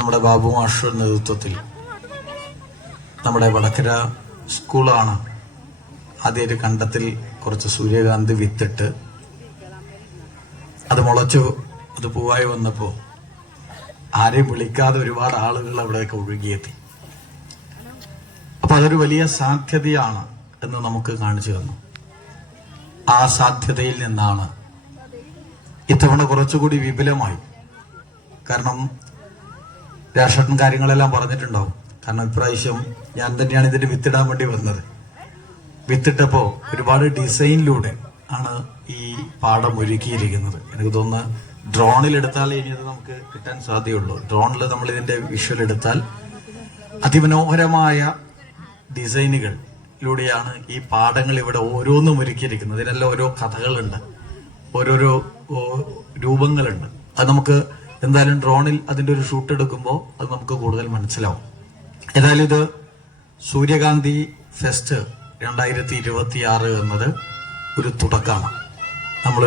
നമ്മുടെ ബാബു മാസ്റ്റർ നേതൃത്വത്തിൽ നമ്മുടെ വടക്കര സ്കൂളാണ് ആദ്യ ഒരു കണ്ടത്തിൽ കുറച്ച് സൂര്യകാന്തി വിത്തിട്ട് അത് മുളച്ചു, അത് പൂവായി വന്നപ്പോൾ ആരെയും വിളിക്കാതെ ഒരുപാട് ആളുകൾ അവിടെയൊക്കെ ഒഴുകിയെത്തി. അപ്പൊ അതൊരു വലിയ സാധ്യതയാണ് എന്ന് നമുക്ക് കാണിച്ചു തന്നു. ആ സാധ്യതയിൽ നിന്നാണ് ഇത്തവണ കുറച്ചുകൂടി വിപുലമായി. കാരണം രാഷ്ട്രീയ കാര്യങ്ങളെല്ലാം പറഞ്ഞിട്ടുണ്ടാവും. കാരണം ഇപ്രാവശ്യം ഞാൻ തന്നെയാണ് ഇതിന് വിത്തിടാൻ വേണ്ടി വന്നത്. വിത്തിട്ടപ്പോ ഒരുപാട് ഡിസൈനിലൂടെ ആണ് ഈ പാടം ഒരുക്കിയിരിക്കുന്നത്. എനിക്ക് തോന്നുന്നു ഡ്രോണിൽ എടുത്താൽ ഇനി അത് നമുക്ക് കിട്ടാൻ സാധ്യതയുള്ളൂ. ഡ്രോണിൽ നമ്മൾ ഇതിന്റെ വിഷ്വൽ എടുത്താൽ അതിമനോഹരമായ ഡിസൈനുകളിലൂടെയാണ് ഈ പാടങ്ങൾ ഇവിടെ ഓരോന്നും ഒരുക്കിയിരിക്കുന്നത്. ഇതിനെല്ലാം ഓരോ കഥകളുണ്ട്, ഓരോരോ രൂപങ്ങളുണ്ട്. അത് നമുക്ക് എന്തായാലും ഡ്രോണിൽ അതിന്റെ ഒരു ഷൂട്ട് എടുക്കുമ്പോൾ അത് നമുക്ക് കൂടുതൽ മനസ്സിലാവും. ഏതായാലും ഇത് സൂര്യകാന്തി ഫെസ്റ്റ് 2026 എന്നത് ഒരു തുടക്കമാണ്. നമ്മൾ